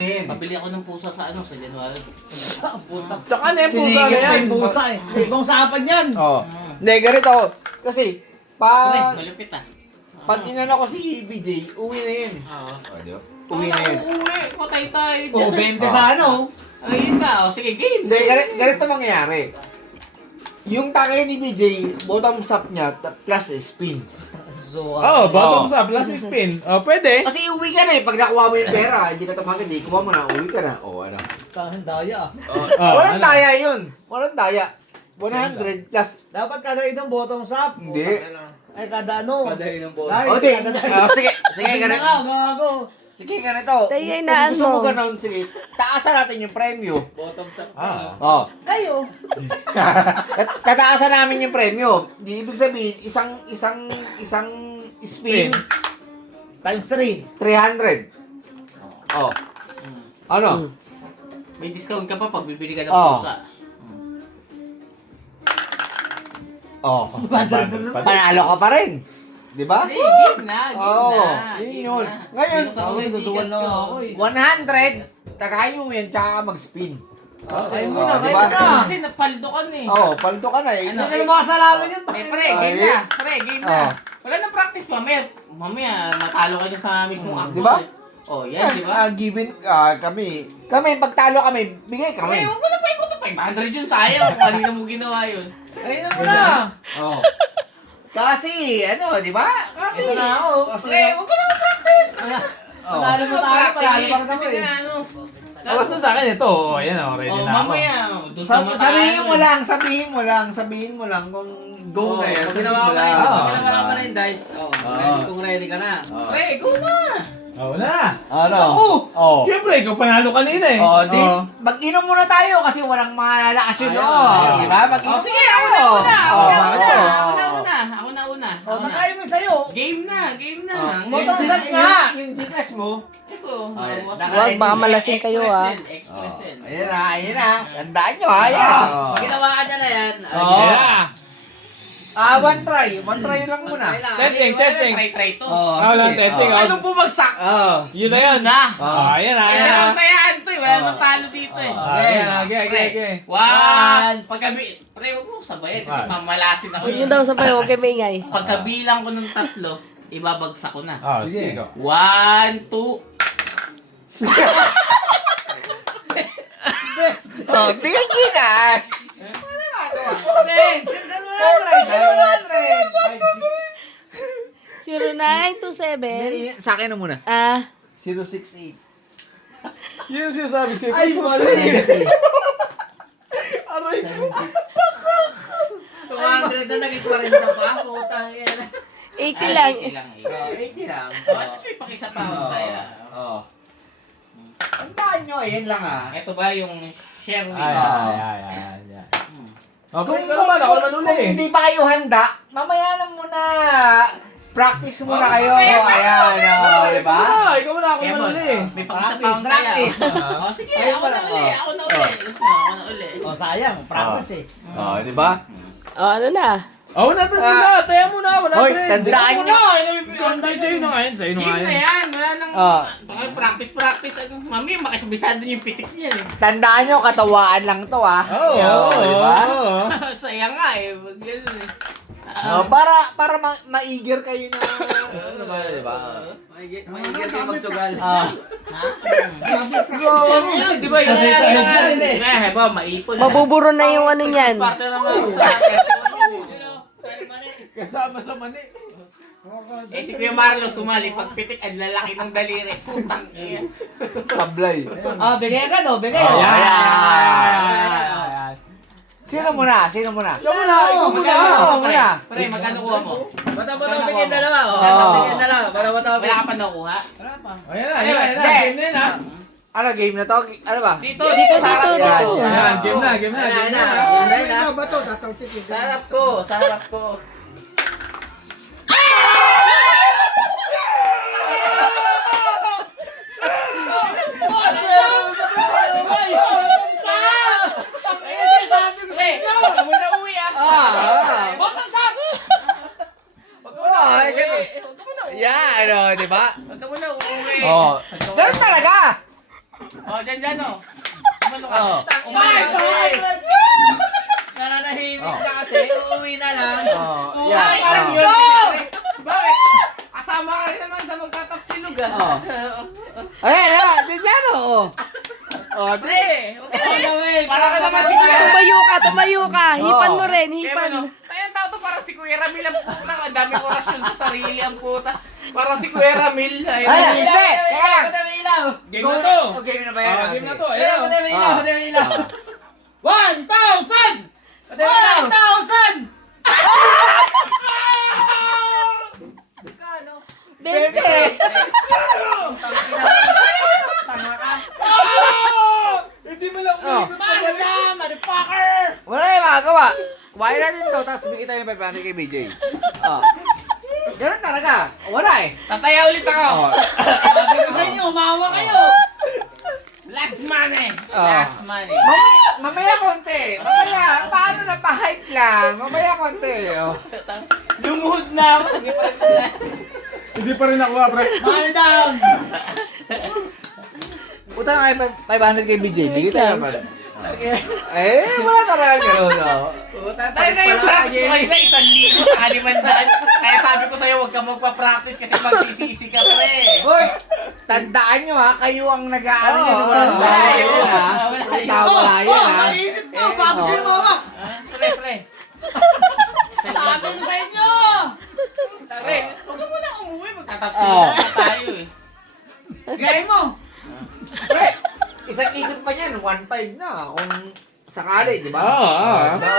Pabili ako ng pusa sa sa January. Sa puta. Tsaka na yung pusa na Sinigit pa yan. yung pusa eh. Ibang usapan yan. Oh. Hindi, ganito. Kasi, Pre, pag malupit pag inano ko si BJ, uwi na yun. Oo. Uwi na yun. Uuwi, patay tayo Oh, 20 sa ano. Ayun na, sige, game. Hindi, ganito mangyayari. Yung takay ni BJ, bottom up niya, plus spin. So, Oo, bottoms up, plus spin. Oh, pwede. Kasi uwi ka na eh. Pag nakuha mo yung pera, hindi ka tumagad eh. Kuha mo na, uwi ka na. O, ano. Saan daya ah. Walang ano? daya yun. Walang daya. 100 plus. Dapat kada idong bottoms up. Hindi. Ay, kada ano. Kada yun ang bola. Ay, O, di. kada Sige, sige, Sige ganito. na gago. Sige, ganito. Tayo, Kung inaan gusto mo mo. ganun, sige. Taasan natin yung premyo. Bottom sa Oh. Kayo. Tataasan namin yung premyo. Di ibig sabihin, isang spin, Times 3. 300. Oh. Ano? May discount ka pa pag bibili ka ng Oo. pusa. Oh. Panalo. Panalo ka pa rin. Di ba? Hey, game na, game Oo, na. yun game yun. na. Ngayon, Binuksan ko ako, yung duduwan tigas na ko. ako eh. 100, tagayin mo yan, tsaka ka mag-spin. Kayo Oh, muna, diba? kayo muna. Kasi napaldo ka na eh. Oh, paldo ka na eh. Ano? Ano makasalanan yun? Eh, pre, game na. Pre, game na. Oh. Wala nang practice mamaya. Mamaya, matalo ka niya sa mismong ako. Di ba? Oh, yan, di ba? Given, kami, pagtalo kami, bigay Eh, kami. huwag mo na pa ikot na 500 yun, sayang. Kung kanina mo ginawa yun. Ayun na muna. Oh. Kasi, ano, di ba? Kasi, Ito na ako. Kasi, Pre, huwag ka na mag-practice. oh. Panalo mo tayo, panalo pa rin Kasi ako eh. nga, ano. Tapos na sa akin ito. Oh, ayan, oh, ready Oh, na ako. mamaya. Doon ka Sabihin mo mataano. lang, sabihin mo lang kung go na yan. Pag Sabihin ginawa mo mo na lang. yun, pag Ah. ginawa mo na yun, guys. Oh, ready kung ready ka na. Pre, go na. Oh, na. Ano? Ako! Oh. Siyempre, ikaw panalo kanina eh. Oh, di, Oh. mag-inom muna tayo kasi walang malalakas yun, Ayun. no? Di ba? Mag-inom Oh, sige, muna ako tayo. na una. Ako Oh, na una. oh. Ako na una. O, nakain mo yung sayo. Game na, game na. Oh. Ngayon, Bottom Yung- up nga. Yung Gcash mo. ito. Ay, nabawas Huwag, na. baka malasing kayo, ah. Express yan. Ayan na. Tandaan nyo, ha? Ayan. Oh. Pag ginawa ka na yan, Oh. Yeah. One try. One try lang muna. Testing, testing. Try to. Oh, Ah, walang sige. testing, Oh. ah. Anong bumagsak? Oh. Yun na yan. Na. Oh, ayan na, Ay, ayan na. dalawang tayaan to eh. Wala Oh. nang talo dito eh. Ah, ayan, okay, okay, okay. One. Pagkabi... Pre, huwag mo sabayan kasi One. mamalasin ako Huwag mo yun. daw sabay, huwag kayo maingay. Pagkabilang ko ng tatlo, ibabagsak ko na. Ah, Sige. sige. Go. 1, 2... Oh, bigay Gcash. Send mo na, try. Send mo na, try. 0927. Sa akin na muna. 068. Yun yung sinasabi ko sa'yo. Ay, mali. Aray ko. 200 na naging 40 pa. Putang ina. 80 lang. 80 lang eh. 80 lang. At least may pakisa pa ako tayo. Oh. Tandaan nyo, ayan lang ah. Ito ba yung share with? Ay, ay, ay, ay, ay. Oh, Kung, pero naman, ako naman uli eh. kung hindi pa kayo handa, mamaya na muna. Practice muna Oh, kayo. okay, Ayan, di ba? Ikaw na, ako Kaya naman mo, uli eh. may pakisa pa akong Practice, taya. Oh, sige, Ayun ako pala, na uli. oh. Ako na uli. Ako na uli. O, sayang. Practice eh. Oh, di ba? O, ano na? Oh, natin na. Taya mo na. Wala Hoy, trend. tandaan nyo. Hindi sa'yo na ngayon. Sa'yo na Game na ngayon. yan. Wala nang... Ah. Baka practice. Ano, mami, makasabisado yung pitik niyan eh. Tandaan nyo, katawaan lang to ah. Oo, Yo, di ba? oo. Sayang nga eh. Wag ganun eh. Oh, para ma-eager kayo na ano ba, di ba? Mahigit kayo magsugal. Ah. Di ba yun? Eh, ba, maipon. Mabuburo na yung ano niyan. Parte naman sa akin. Kasama sa mani. Eh, si Kuya Marlo sumali. Pagpitik, ang lalaki ng daliri. Putang iya. Sablay. O, bigay ka do, bigay. Oh, Ayan. ayan. Sino muna? Siya muna, ikaw muna. Magkano muna? Pre, magkano kuha mo? Bata-bata bigyan dalawa. Oh, Oh. bigyan dalawa. Bata-bata Wala ka pa nakuha? Ayan na, ayan na, ayan na. Hindi. Game na yun ha. Ano game na to? Ano ba? Dito, Dito, sa harap dito, yan. dito. Sa harap Ayan, ko. game na, game na, game na. Sa harap ko, sa harap ko. Huwag mo na uwi ah. Bottoms up! Oh, syempre. Huwag mo na uwi. Yan, ano, di ba? Huwag mo na uwi. Oh, ganun talaga. Oh, dyan, oh. Umano ka. Oh. Umano ka. Nananahimik na kasi, uuwi na lang. Oh, Ay, yan. parang Oh. yun. Bakit? Kasama ka rin naman sa magtatapsilog ah. Oh. Ayan, ayan. Diyan, oh. Oh, Pre, huwag ka Oh, na. gawin. Para ka naman si Kuya. Tumayo ka. Hipan mo rin, Kaya hipan. ano, ayun tao to parang si Kuya Ramil ang puta. Ang daming orasyon sa sarili ang puta. Parang si Kuya Ramil. Ay, Ayun. hindi. Kaya. Patay ilaw. Game na to. Oh, game na ba yan? Ah, game na to. Patay Ayan. ilaw. Patay ilaw. 1,000! Patay ilaw. 1,000! 20. Tanga ka. Hindi mo lang Oh. Wala yung magagawa. Kumain natin to, tapos bigyan tayo ng 500 kay BJ. Oh. Ganun talaga. Wala eh. Tataya ulit ako. Oh. Sabi ko sa inyo, umawa kayo. Last money. Ah. Last money. Mamaya konti. Mamaya. Paano na pa-hype lang? Mamaya konti. Oh. Lumuhod na ako. Hindi pa rin ako, pre. Money down. Utang na kayo 500 kay BJ. Bigyan tayo naman. Eh, wala talaga ganun. Oh. Tayo na yung practice ko kayo na 1,000 sa 500. Kaya sabi ko sa'yo, huwag ka magpa-practice kasi magsisisi ka pre. Hoy! Tandaan nyo ha, kayo ang nag-aano nyo ng walang wala bayan yun. ha. Wala Ang yun. tao wala yun ha. Mainit mo, bago sa'yo mama. Pre. Sabi ko sa inyo. Pre, huwag ka muna umuwi. Oh. Magtatapos tayo eh. Gaya mo. Pre, isang ikot pa niyan, 1.5 na. Kung sakali, di ba? Oo, oo. Diba?